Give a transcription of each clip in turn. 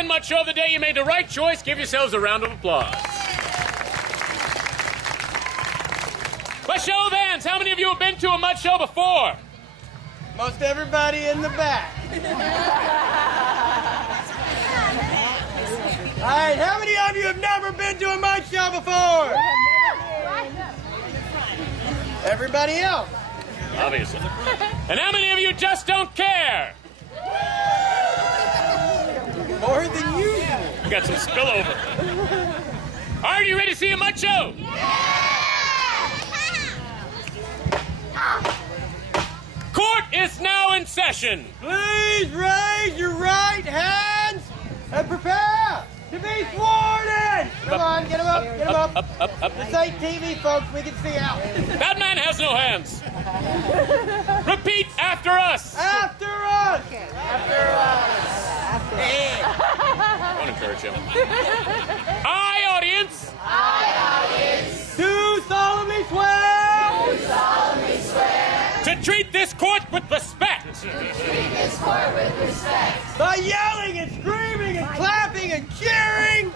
second Mutt Show of the day. You made the right choice. Give yourselves a round of applause. By show of hands, how many of you have been to a Mutt Show before? Most everybody in the back. All right, how many of you have never been to a Mutt Show before? Everybody else. Obviously. And how many of you just don't care? More than usual. We got some spillover. Are you ready to see a Mutt Show? Court is now in session. Please raise your right hands and prepare to be sworn in. Come on, get them up, get them up. Up. This ain't TV, folks. We can see out. That man has no hands. Repeat after us. After us. After us. Don't encourage him. I, audience. Do solemnly swear. To treat this court with respect. By yelling and screaming and clapping and cheering.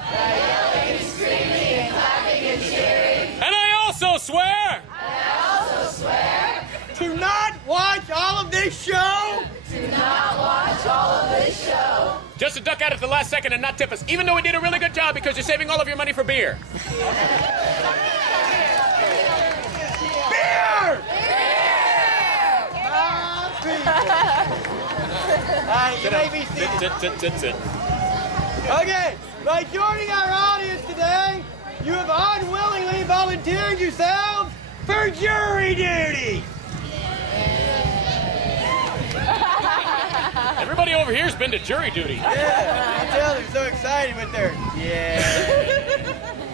And I also swear. To not watch all of this show. Just to duck out at the last second and not tip us, even though we did a really good job because you're saving all of your money for beer. Beer! Alright, you may be seated. Sit. Okay, by joining our audience today, you have unwillingly volunteered yourselves for jury duty. Everybody over here's been to jury duty. Yeah, I tell they're so excited with their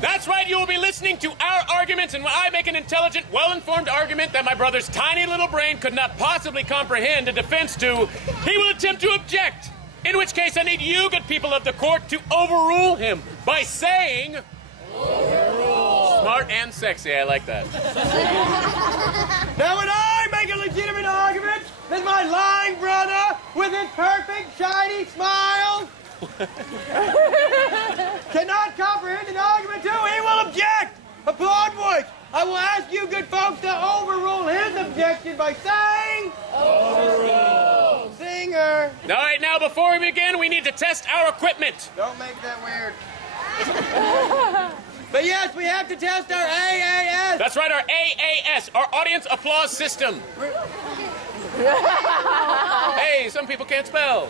That's right, you will be listening to our arguments, and when I make an intelligent, well-informed argument that my brother's tiny little brain could not possibly comprehend a defense to, he will attempt to object. In which case, I need you, good people of the court, to overrule him by saying... Overrule. Smart and sexy, I like that. Now when I make a legitimate argument, then my lying brother, with his perfect, shiny smile, cannot comprehend an argument too, he will object! Upon which, I will ask you good folks to overrule his objection by saying... Overrule! Singer! All right, now before we begin, we need to test our equipment. Don't make that weird. But yes, we have to test our AAS. That's right, our AAS, our audience applause system. Hey, some people can't spell.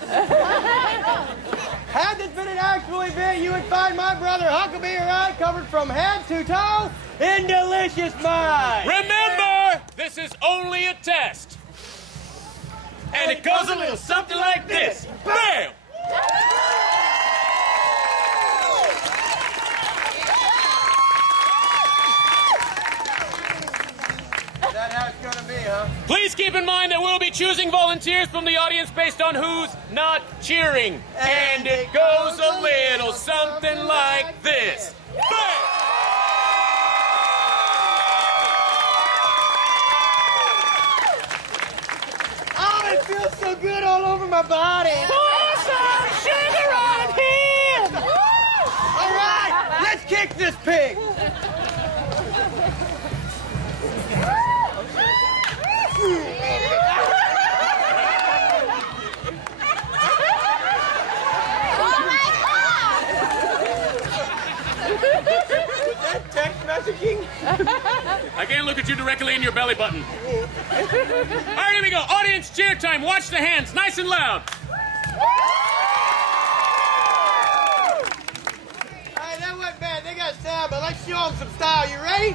Had this been an actual event, you would find my brother Huckabee and I covered from head to toe in delicious mud. Remember, this is only a test. And it goes a little something like this. Bam! That's how it's gonna be, huh? Please keep in mind that we'll be choosing volunteers from the audience based on who's not cheering. And it goes a little something like this. Bam! Oh, it feels so good all over my body. Pour some sugar on him! All right, let's kick this pig. Was that text messaging? I can't look at you directly in your belly button. All right, here we go. Audience cheer time. Watch the hands. Nice and loud. All right, that wasn't bad. They got sound, but let's show them some style. You ready?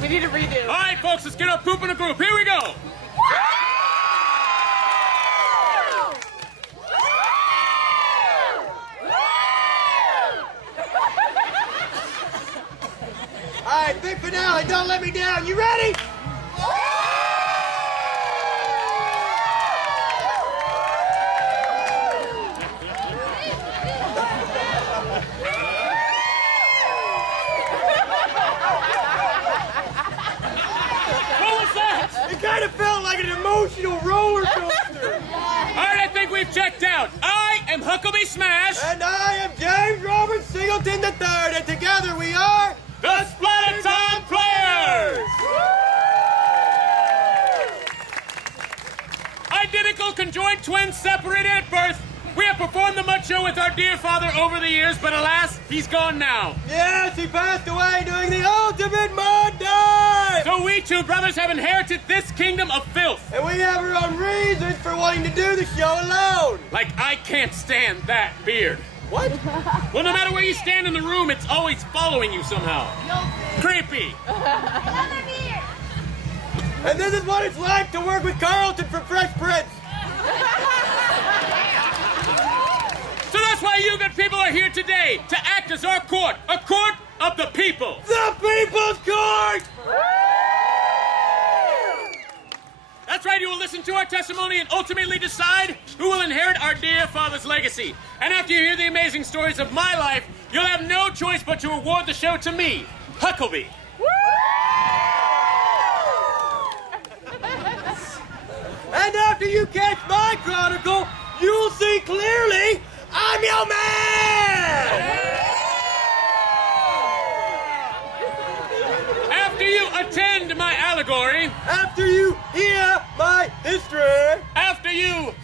We need a redo. All right, folks, let's get our poop in a group. Here we go. All right, big finale. Don't let me down. You ready? It kind of felt like an emotional emotional roller coaster. All right, I think we've checked out. I am Huckabee Smash. And I am James Robert Singleton III, and together we are The Splatterton Players! Identical conjoined twins separated at birth. We have performed the Mud Show with our dear father over the years, but alas, he's gone now. Yes, he passed away doing the ultimate mud dive! So we two brothers have inherited this kingdom of filth. And we have our own reasons for wanting to do the show alone. Like, I can't stand that beard. What? Well, no matter where you stand in the room, it's always following you somehow. Creepy. And this is what it's like to work with Carlton from Fresh Prince. So that's why you good people are here today, to act as our court, a court of the people. The People's Court! That's right, you will listen to our testimony and ultimately decide who will inherit our dear father's legacy. And after you hear the amazing stories of my life, you'll have no choice but to award the show to me, Huckabee. And after you catch my chronicle, you'll see clearly I'm your man! After you attend my allegory, After you hear my history, after you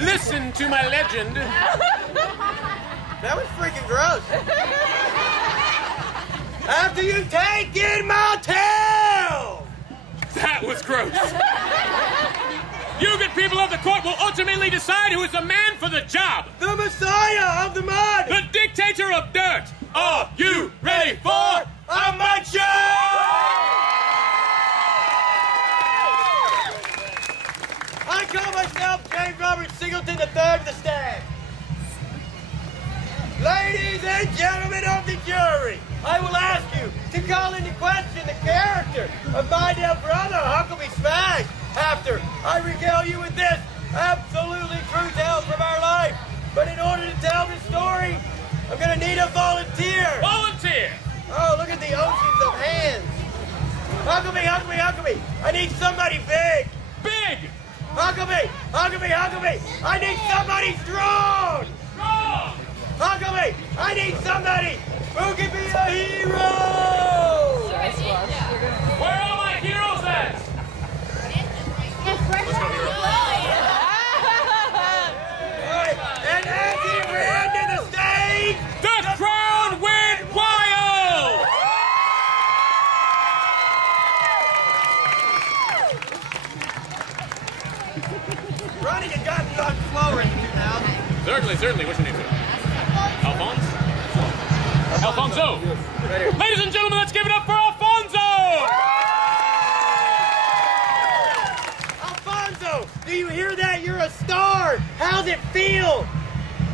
listen to my legend, that was freaking gross. After you take in my tail, that was gross. You good people of the court will ultimately decide who is the man for the job. the Messiah of the mud. The dictator of dirt. Are you ready for a mud show? I call myself James Robert Singleton III of the stand. Ladies and gentlemen of the jury, I will ask you to call into question the character of my dear brother, Huckabee Smash, after I regale you with this absolutely true tale from our life. But in order to tell this story, I'm going to need a volunteer. volunteer? Oh, look at the oceans of hands. Huckabee, Huckabee, Huckabee. I need somebody big. Big. Huckabee, Huckabee, Huckabee. I need somebody strong. Strong. Huckabee, I need somebody who can be a hero. Where are all my heroes at? All right, and as he ran to the stage, The crowd went wild. Ronnie had gotten a lot slower in the 2000s. Certainly. What's your name, sir? Alphonse? Alfonso. Right here. Ladies and gentlemen, let's give it up for Alfonso. Alfonso, do you hear that? You're a star. How's it feel?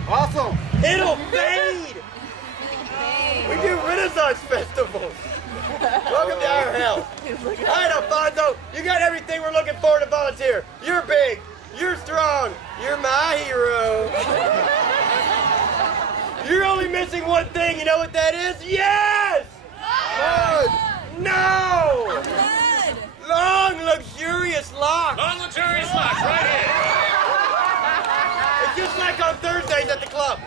Awesome. It'll fade. We do Renaissance festivals. Welcome to our hell. All right, Alfonso, you got everything we're looking for to volunteer. You're big. You're strong. You're my hero. You're only missing one thing. You know what that is? Yes! No! Long, luxurious locks. Long luxurious locks right here. It's just like on Thursdays at the club.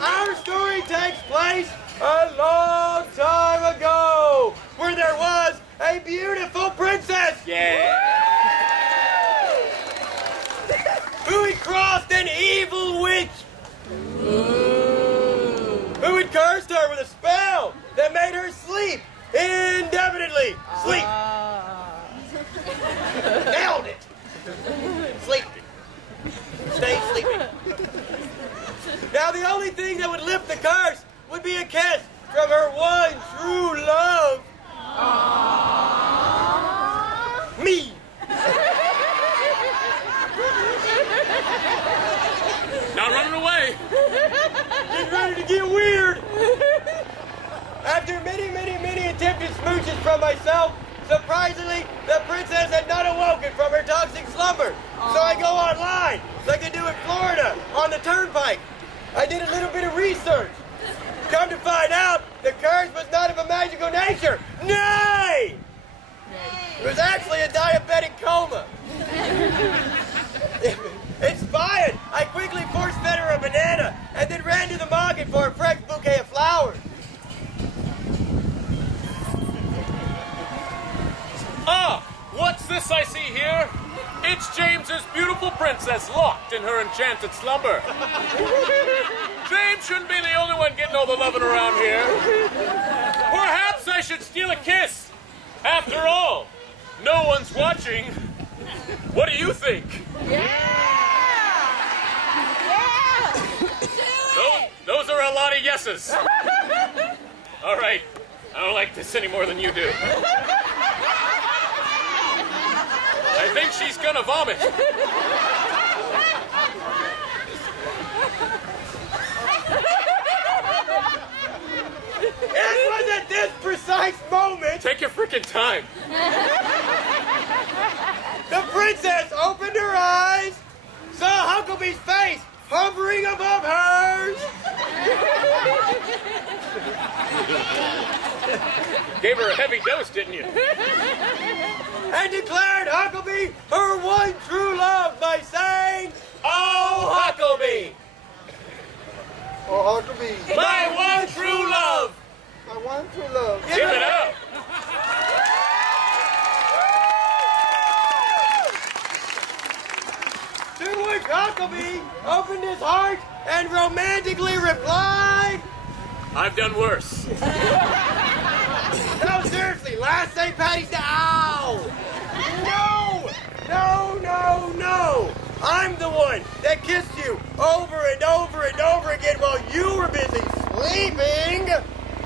Our story takes place a long time ago, where there was a beautiful princess. Yeah. Who had crossed an evil witch. Who had cursed her with a spell that made her sleep indefinitely. Sleep. Nailed it. Sleep. Stay sleeping. Now the only thing that would lift the curse would be a kiss from her one true love. Me. Not running away. Getting ready to get weird. After many attempted smooches from myself, surprisingly, the princess had not awoken from her toxic slumber. So I go online, like they do in Florida, on the turnpike. I did a little bit of research. Come to find out, The curse was not of a magical nature. Nay! It was actually a diabetic coma. Inspired, I quickly force-fed her a banana and then ran to the market for a fresh bouquet of flowers. Ah, what's this I see here? It's James's beautiful princess locked in her enchanted slumber. James shouldn't be the only one getting all the loving around here. Perhaps I should steal a kiss. After all, no one's watching. What do you think? Those are a lot of yeses. All right, I don't like this any more than you do. I think she's gonna vomit. It was at this precise moment Take your freaking time. the princess opened her eyes, saw Hucklebee's face hovering above hers, Gave her a heavy dose, didn't you? and declared Huckleberry her one true love by saying, "Oh, Huckleberry, Oh, Huckleberry, my one true love." my one true love. Give it up. To which Huckleberry opened his heart and romantically replied, I've done worse. "No, seriously, last St. Patty's Day, ow! No! I'm the one that kissed you over and over and over again while you were busy sleeping.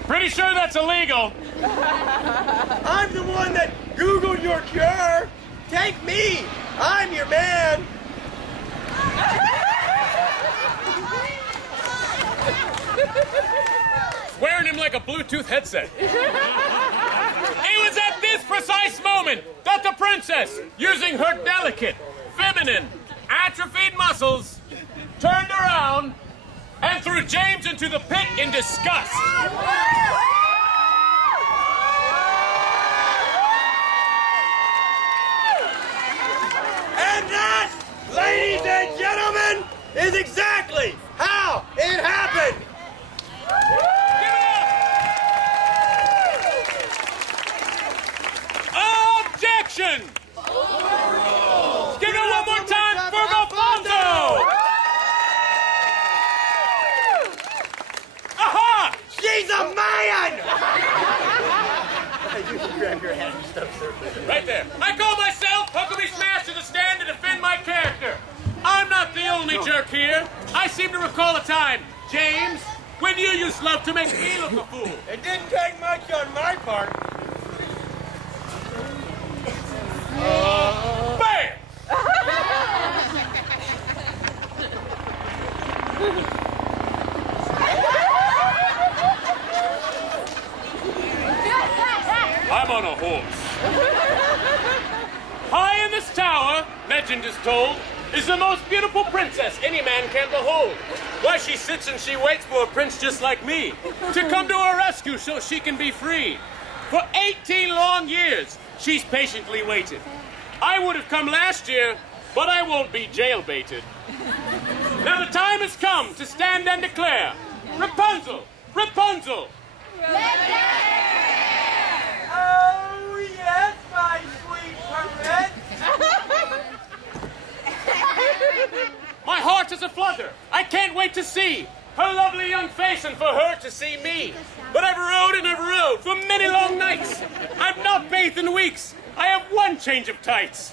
Pretty sure that's illegal. I'm the one that Googled your cure. Take me. I'm your man." Wearing him like a Bluetooth headset. It was at this precise moment that the princess, using her delicate, feminine, atrophied muscles, turned around and threw James into the pit in disgust. And that, ladies and gentlemen, is exactly how it happened. Objection! Give it one more time for Alfonso! Aha! She's a man! You can grab your hand and stuff, sir. Right there. I call myself Huckleberry Smash to the stand to defend my character. I'm not the only jerk here. I seem to recall a time, James, when you used love to make me look a fool. It didn't take much on my part. Bam! I'm on a horse. High in this tower, legend is told, is the most beautiful princess any man can behold. Why, she sits and she waits for a prince just like me to come to her rescue so she can be free. For 18 long years, she's patiently waited. I would have come last year, but I won't be jail-baited. Now the time has come to stand and declare, Rapunzel, Rapunzel, Oh, yes, my sweet Perrette. my heart is aflutter. I can't wait to see her lovely young face and for her to see me. But I've rode and I've rode for many long nights. I've not bathed in weeks. I have one change of tights.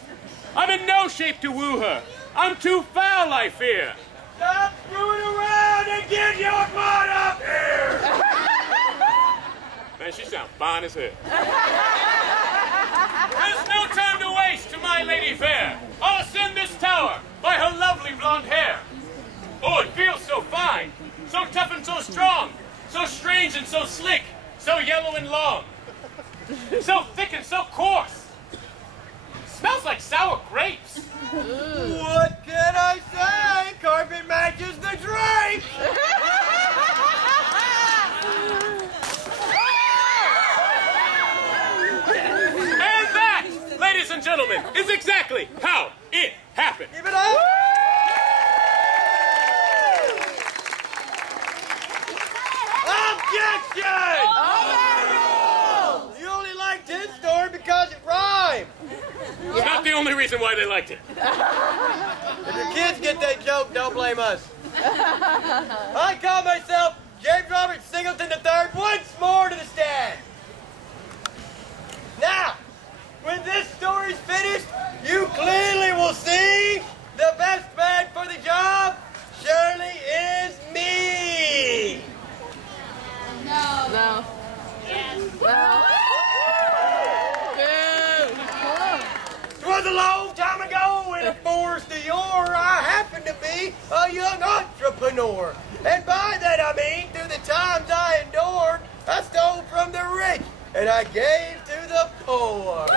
I'm in no shape to woo her. I'm too foul, I fear. Stop screwing around and get your butt up here. Man, she sounds fine as hell. There's no time to waste to my lady fair. I'll ascend this tower by her lovely blonde hair. Oh, it feels so fine, so tough and so strong, so strange and so slick, so yellow and long, so thick and so coarse. Smells like sour grapes. What can I say? Carpet matches the drapes. only reason why they liked it. If your kids get that joke, don't blame us. I call myself James Robert Singleton III once more to the stand. Now, when this story's finished, you clearly will see the best man for the job surely is me. No. No. No. Twas a long time ago in a forest of yore, I happened to be a young entrepreneur. And by that I mean, through the times I endured, I stole from the rich and I gave to the poor.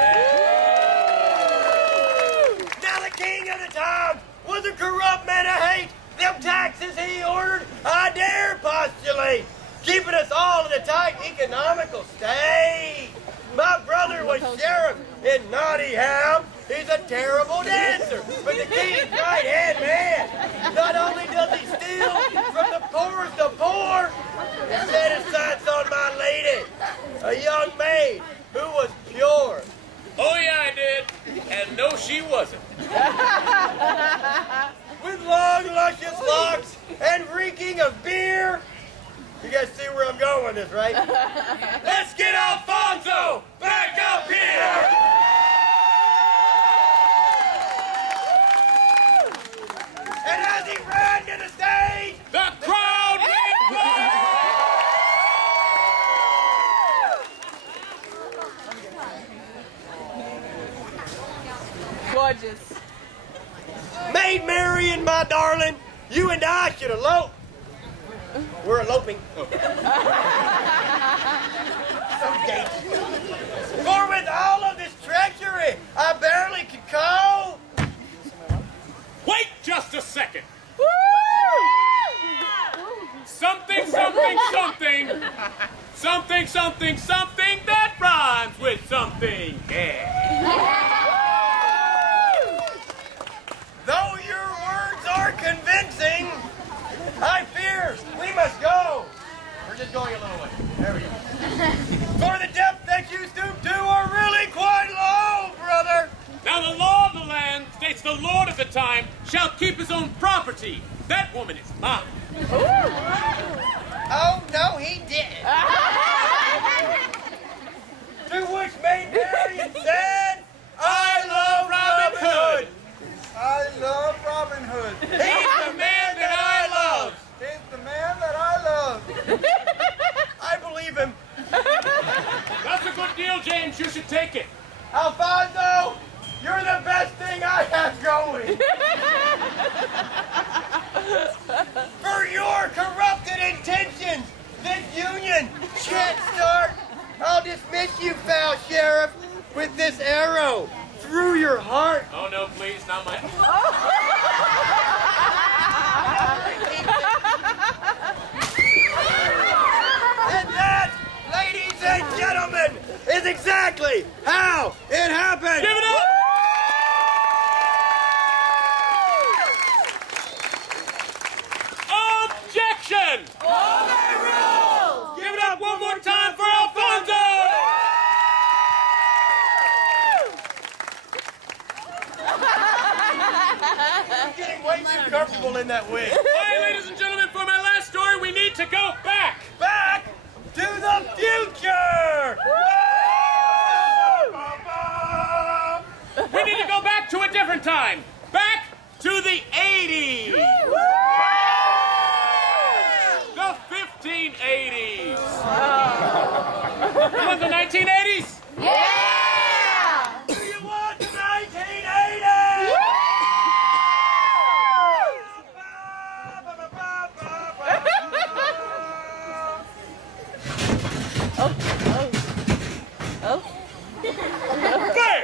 Now the king of the time was a corrupt man of hate. Them taxes he ordered, I dare postulate, keeping us all in a tight economical state. My brother was sheriff in Nottingham. He's a terrible dancer, but the king's right-hand man. Not only does he steal from the poorest of poor, he set his sights on my lady, a young maid who was pure. Oh, yeah, I did. And no, she wasn't. With long, luscious locks and reeking of beer. You guys see where I'm going with this, right? Let's get Alfonso back up here! And as he ran to the stage, The crowd went wild! Gorgeous. Maid Marian, my darling, you and I should elope. We're eloping. So dainty. For with all of this treachery, I barely could call. Wait just a second. Something, something, something. Something, something, something that rhymes with something. Yeah. Though your words are convincing, I fear we must go. We're just going a little way. There we go. For the depth that you stoop to are really quite low, brother. Now the law of the land states the lord of the time shall keep his own property. That woman is mine. Oh, no, he didn't. To which Maid Marian said, I love Robin Hood. I love Robin Hood. He's the man that I love. He's the man that I love. I believe him. That's a good deal, James. You should take it. Alfonso, you're the best thing I have going. For your corrupted intentions, this union can't start. I'll dismiss you, foul sheriff, with this arrow through your heart. Oh, no, please, not my... And that, ladies and gentlemen, is exactly how it happened. Give it up! Objection! Give it up one more time for Alfonso! I'm getting way too comfortable in that wig. All right, ladies and gentlemen, for my last story, we need to go back. Back to the future! We need to go back to a different time. Back to the 80s. The 1580s. You want the 1980s? Yeah! Do you want the 1980s? Bam!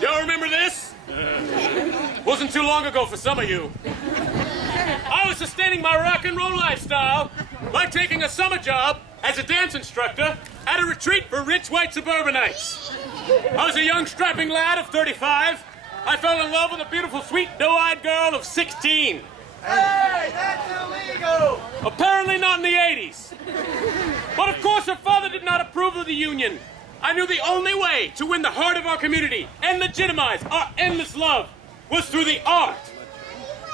Y'all remember this? Wasn't too long ago for some of you. I was sustaining my rock and roll lifestyle by taking a summer job as a dance instructor at a retreat for rich white suburbanites. I was a young strapping lad of 35. I fell in love with a beautiful, sweet, doe-eyed girl of 16. Hey, that's illegal! Apparently not in the 80s. But of course her father did not approve of the union. I knew the only way to win the heart of our community and legitimize our endless love was through the art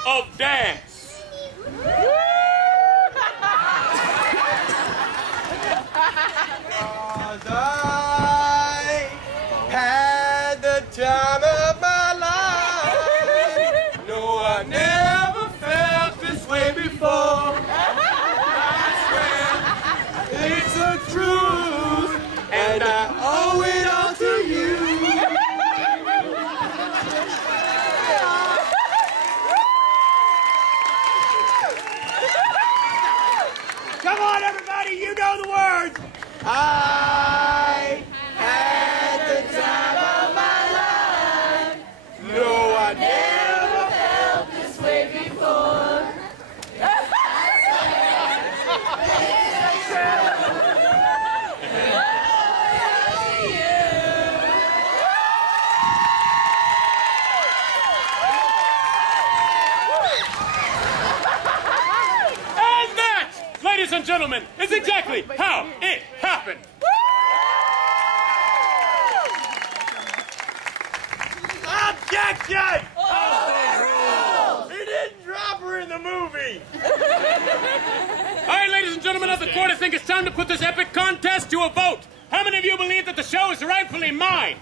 of dance. Cause I had the time of my life. No, I never felt this way before. I swear it's the truth, and I owe it all to you. Come on, everybody, you know the words. I had the time of my life. No, I never felt this way before. And that, ladies and gentlemen, is exactly how it happened. Objection! He didn't drop her in the movie. All right, ladies and gentlemen of the court, I think it's time to put this epic contest to a vote. How many of you believe that the show is rightfully mine?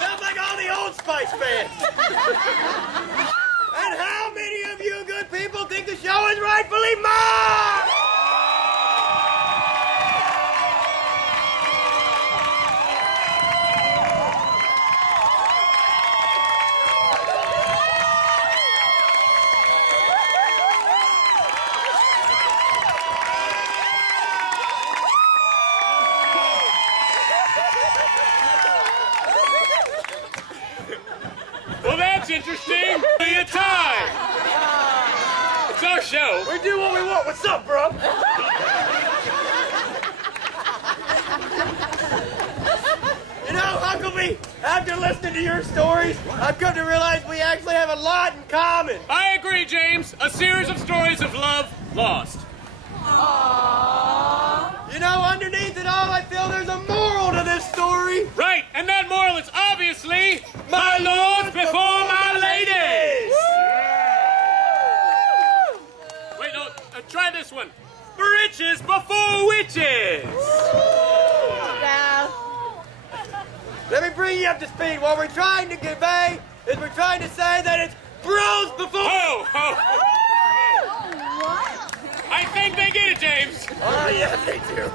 Sounds like all the Old Spice fans. And how many of you good people think the show is rightfully mine? Well, that's interesting. Be a tie. It's our show. We do what we want. What's up, bro? You know, Huckabee, after listening to your stories, I've come to realize we actually have a lot in common. I agree, James. A series of stories of love lost. You know, underneath it all, I feel there's a moral to this story. Right, and that moral is obviously my lords before my ladies. Wait, no, try this one. Riches before witches. Let me bring you up to speed. What we're trying to convey is we're trying to say that it's bros before... Oh, oh. I think they get it, James. Oh, yeah, they do.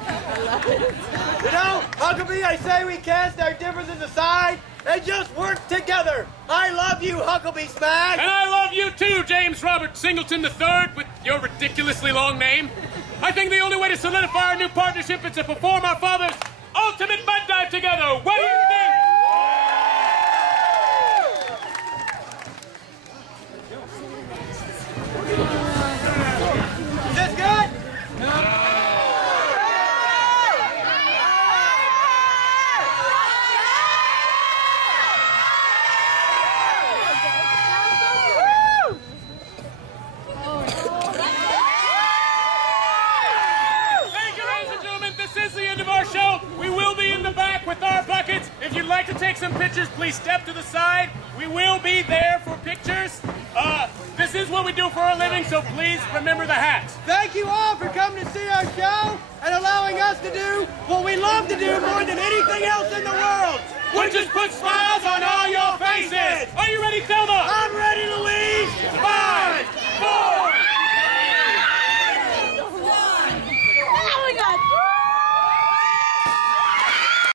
You know, Huckabee, I say we cast our differences aside and just work together. I love you, Huckabee Smash. And I love you too, James Robert Singleton III, with your ridiculously long name. I think the only way to solidify our new partnership is to perform our father's ultimate mud dive together. What do you think? Is this good? Thank you, ladies and gentlemen. This is the end of our show. We will be in the back with our buckets. If you'd like to take some pictures, please step to the side. We will be there for pictures. This is what we do for a living, so please remember the hat. Thank you all for coming to see our show and allowing us to do what we love to do more than anything else in the world. Which is put smiles on all your faces. Are you ready, Thelma? I'm ready, Louise. 5, 4,